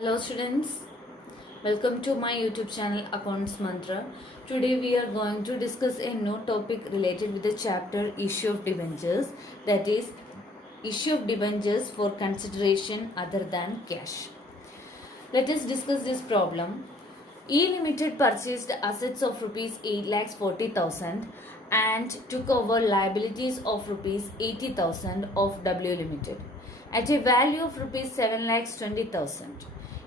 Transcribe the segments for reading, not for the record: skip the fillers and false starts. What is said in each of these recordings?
Hello students, welcome to my YouTube channel Accounts Mantra. Today we are going to discuss a new topic related with the chapter issue of debentures, that is issue of debentures for consideration other than cash. Let us discuss this problem. E Limited purchased assets of rupees 8,40,000 and took over liabilities of rupees 80,000 of W Limited at a value of rupees 7,20,000.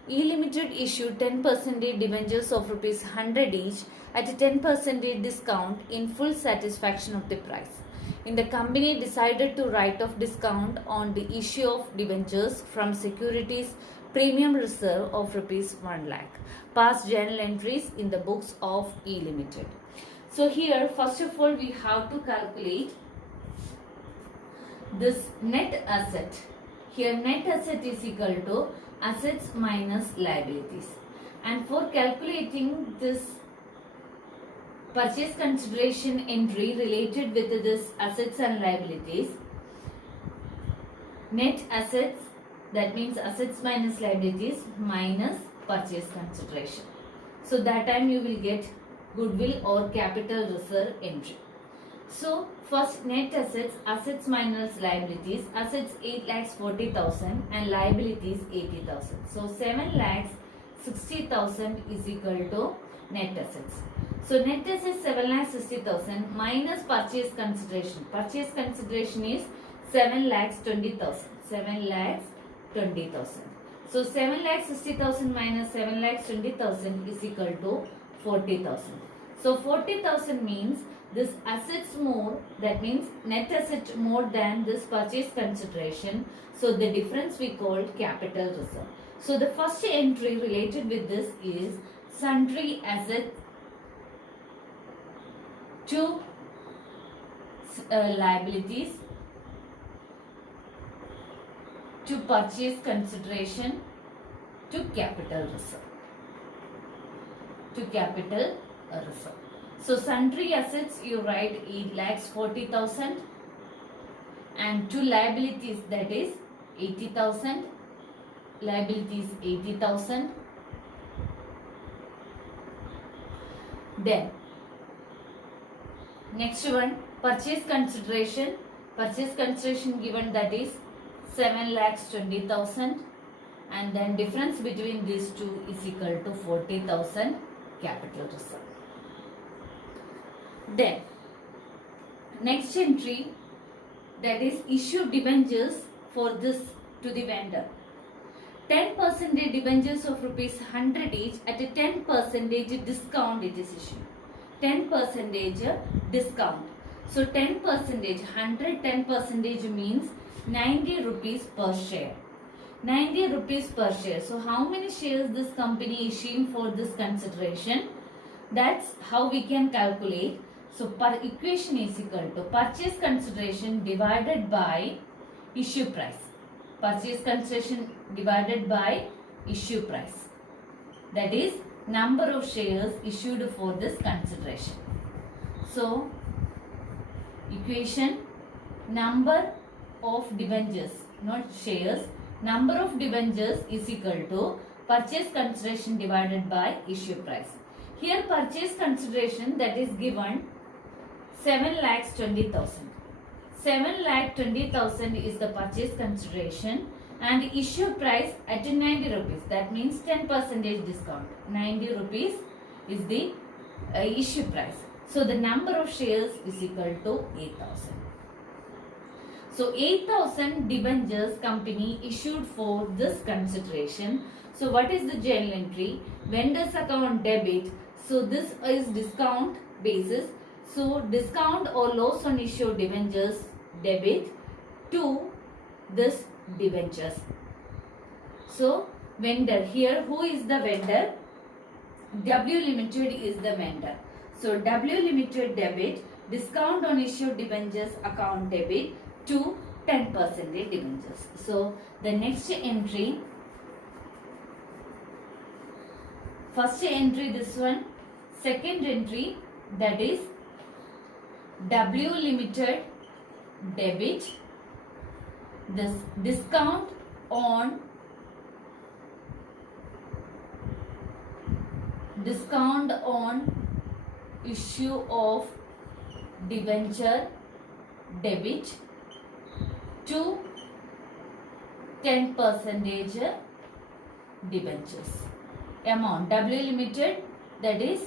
E Limited issued 10% debentures of rupees 100 each at a 10% discount in full satisfaction of the price. In the company decided to write off discount on the issue of debentures from securities premium reserve of rupees 1 lakh. Past journal entries in the books of E Limited. So here first of all we have to calculate this net asset. Here net asset is equal to assets minus liabilities. And for calculating this purchase consideration entry related with this assets and liabilities, net assets, that means assets minus liabilities minus purchase consideration. So that time you will get goodwill or capital reserve entry. So first net assets, assets minus liabilities, assets 8,40,000 and liabilities 80,000. So 7,60,000 is equal to net assets. So net assets 7,60,000 minus purchase consideration. Purchase consideration is 7,20,000. 7,20,000. So 7,60,000 minus 7,20,000 is equal to 40,000. So 40,000 means this assets more, that means net asset more than this purchase consideration. So the difference we call capital reserve. So the first entry related with this is sundry assets to liabilities to purchase consideration to capital reserve. To capital reserve. So sundry assets you write 8,40,000 and to liabilities that is 80,000. Liabilities 80,000. Then next one, purchase consideration. Purchase consideration given that is 7,20,000 and then difference between these two is equal to 40,000 capital reserve. Then next entry, that is issue debentures for this to the vendor. 10% debentures of rupees 100 each at a 10% discount it is issued. 10% discount. So 10%, 100 10% means 90 rupees per share. 90 rupees per share. So how many shares this company issuing for this consideration? That's how we can calculate. So per equation is equal to purchase consideration divided by issue price. Purchase consideration divided by issue price. That is number of shares issued for this consideration. So equation, number of debentures, not shares, number of debentures is equal to purchase consideration divided by issue price. Here purchase consideration that is given 7,20,000. 7,20,000 is the purchase consideration and issue price at 90 rupees. That means 10% discount. 90 rupees is the issue price. So the number of shares is equal to 8,000. So 8,000 debentures company issued for this consideration. So what is the journal entry? Vendors account debit. So this is discount basis. So discount or loss on issue debentures debit to this debentures. So vendor, here who is the vendor? W Limited is the vendor. So W Limited debit, discount on issue debentures account debit to 10% debentures. So the next entry, first entry this one, second entry that is W Limited debit, this discount on discount on issue of debenture debit to 10 percentage debentures. Amount W Limited, that is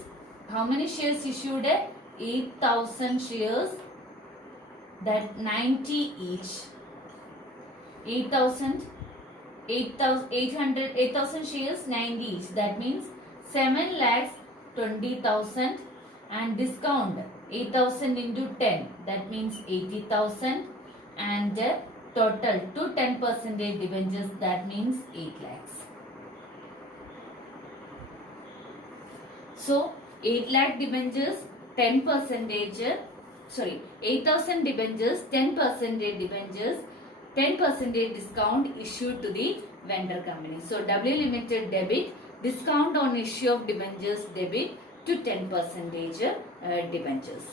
how many shares issued? 8,000 shares, that 90 each. 8,000 shares, 90 each. That means 7,20,000 and discount 8,000 into 10. That means 80,000 and total to 10% debentures. That means 8 lakhs. So 8 lakh debentures, 10%. Sorry, 8,000 debentures, 10% debentures, 10% discount issued to the vendor company. So W Limited debit, discount on issue of debentures debit to 10% debentures.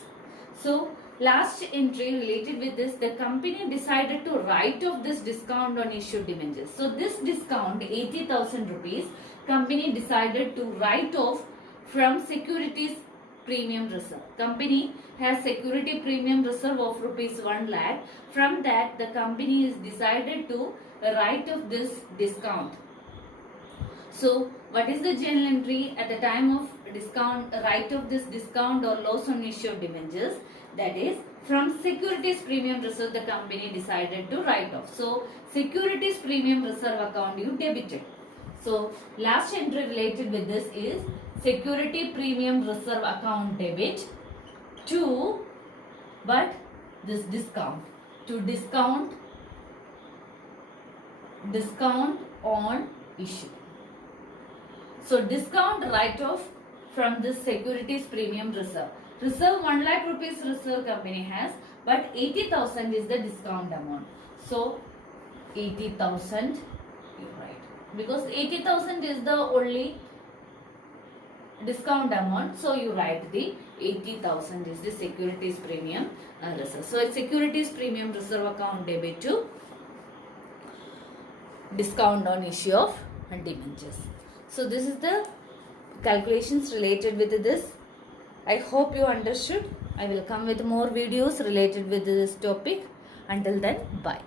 So last entry related with this, the company decided to write off this discount on issued debentures. So this discount, 80,000 rupees, company decided to write off from securities premium reserve. Company has security premium reserve of rupees 1 lakh. From that, the company is decided to write off this discount. So what is the journal entry at the time of discount, write off this discount or loss on issue of debentures? That is, from securities premium reserve, the company decided to write off. So securities premium reserve account you debited. So last entry related with this is security premium reserve account debit to, but this discount, to discount on issue. So discount write off from this securities premium reserve. Reserve 1 lakh rupees reserve company has, but 80,000 is the discount amount. So 80,000 you write, because 80,000 is the only discount amount. So you write the 80,000 is the securities premium reserve. So it's securities premium reserve account debit to discount on issue of debentures. So this is the calculations related with this. I hope you understood. I will come with more videos related with this topic. Until then, bye.